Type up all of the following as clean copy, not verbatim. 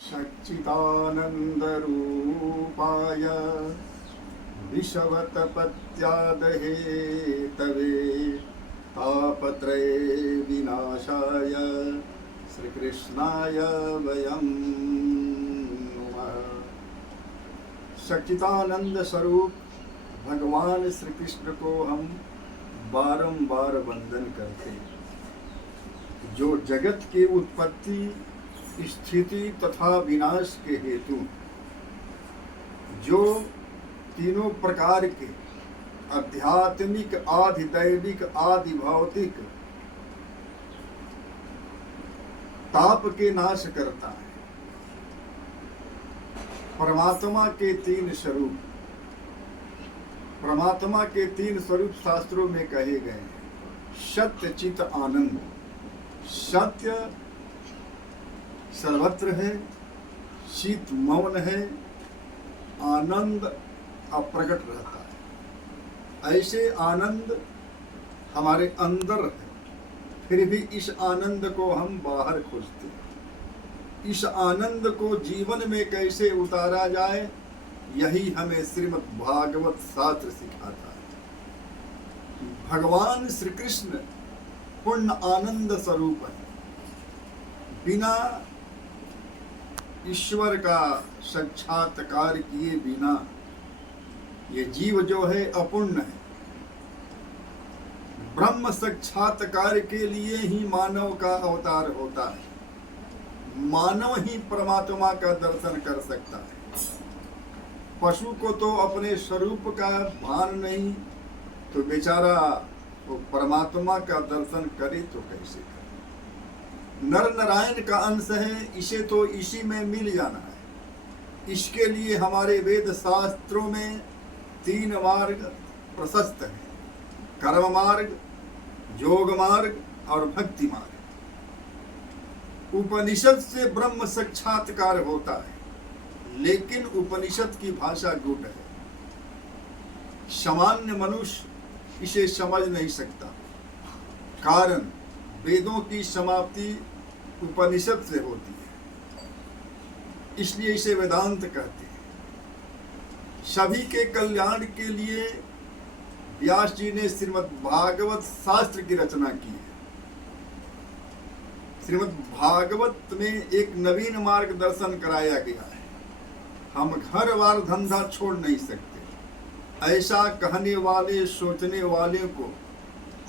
सच्चिदानन्दरूपाय विषवतपत्यादहेतवे तापत्रये विनाशाय श्रीकृष्णाय वयं नमः। सच्चिदानंद स्वरूप भगवान श्री कृष्ण को हम बारंबार वंदन करते हैं, जो जगत की उत्पत्ति, स्थिति तथा विनाश के हेतु जो तीनों प्रकार के आध्यात्मिक, आधिदैविक, आदि भौतिक ताप के नाश करता है। परमात्मा के तीन स्वरूप, परमात्मा के तीन स्वरूप शास्त्रों में कहे गए हैं। सत्य, चित, आनंद। सत्य सर्वत्र है, चित मौन है, आनंद अप्रकट रहता है। ऐसे आनंद हमारे अंदर है, फिर भी इस आनंद को हम बाहर खोजते हैं। इस आनंद को जीवन में कैसे उतारा जाए, यही हमें श्रीमद् भागवत शास्त्र सिखाता है। भगवान श्री कृष्ण पूर्ण आनंद स्वरूप है। बिना ईश्वर का साक्षात्कार किए बिना ये जीव जो है अपूर्ण है। ब्रह्म साक्षात्कार के लिए ही मानव का अवतार होता है। मानव ही परमात्मा का दर्शन कर सकता है। पशु को तो अपने स्वरूप का भान नहीं, तो बेचारा वो परमात्मा का दर्शन करे तो कैसे करे। नर नारायण का अंश है, इसे तो इसी में मिल जाना है। इसके लिए हमारे वेद शास्त्रों में तीन मार्ग प्रशस्त हैं: कर्म मार्ग, योग मार्ग और भक्ति मार्ग। उपनिषद से ब्रह्म साक्षात्कार होता है, लेकिन उपनिषद की भाषा गुढ़ है। सामान्य मनुष्य इसे समझ नहीं सकता, कारण वेदों की समाप्ति उपनिषद से होती है, इसलिए इसे वेदांत कहते हैं। सभी के कल्याण के लिए व्यास जी ने श्रीमद् भागवत शास्त्र की रचना की है। श्रीमद् भागवत में एक नवीन मार्गदर्शन कराया गया है। हम घर बार धंधा छोड़ नहीं सकते। ऐसा कहने वाले, सोचने वाले को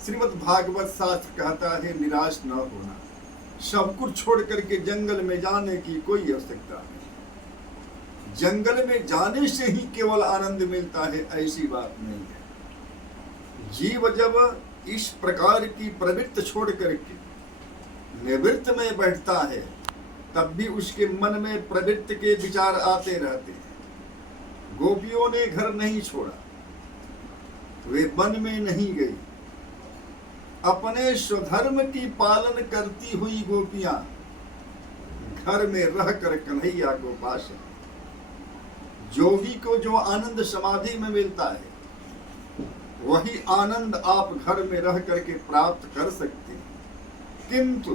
श्रीमद् भागवत शास्त्र कहता है निराश न होना। सब कुछ छोड़ करके जंगल में जाने की कोई आवश्यकता नहीं। जंगल में जाने से ही केवल आनंद मिलता है, ऐसी बात नहीं है। जीव जब इस प्रकार की प्रवृत्ति छोड़ करके निवृत्त में बैठता है, तब भी उसके मन में प्रवृत्ति के विचार आते रहते हैं। गोपियों ने घर नहीं छोड़ा, वे वन में नहीं गई। अपने स्वधर्म की पालन करती हुई गोपियां घर में रहकर कन्हैया को पास। जोगी को जो आनंद समाधि में मिलता है, वही आनंद आप घर में रह करके प्राप्त कर सकते हैं। किंतु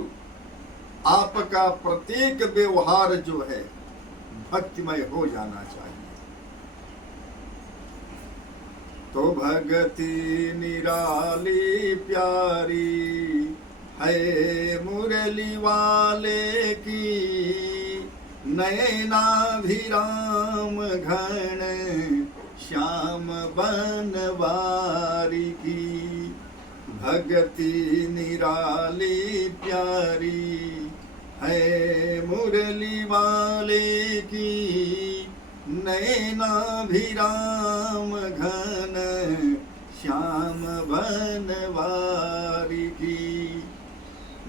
आपका प्रत्येक व्यवहार जो है भक्तिमय हो जाना चाहिए। तो भगति निराली प्यारी है मुरली वाले की, नयनाभिराम घन श्याम बनवारी की। भगति निराली प्यारी है मुरली वाले की, नयनाभिराम घन श्याम बनवारी की।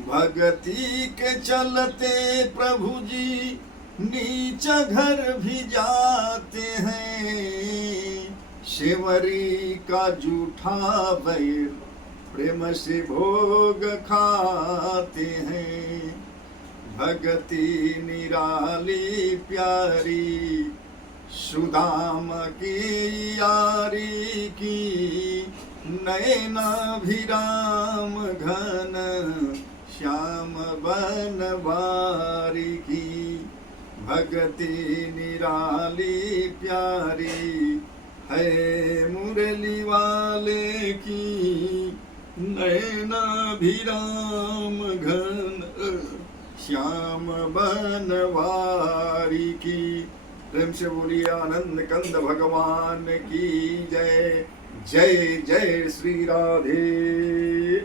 भगति के चलते प्रभु जी नीच घर भी जाते हैं। शिवरी का जूठा बैर प्रेम से भोग खाते हैं। भगति निराली प्यारी सुदाम की यारी की, नयनाभिराम घन श्याम बनवारी की। भगति निराली प्यारी है मुरली वाले की, नैनाभिराम घन श्याम बनवारी की। प्रेम से बोलिए आनंद कंद भगवान की जय। जय जय श्री राधे।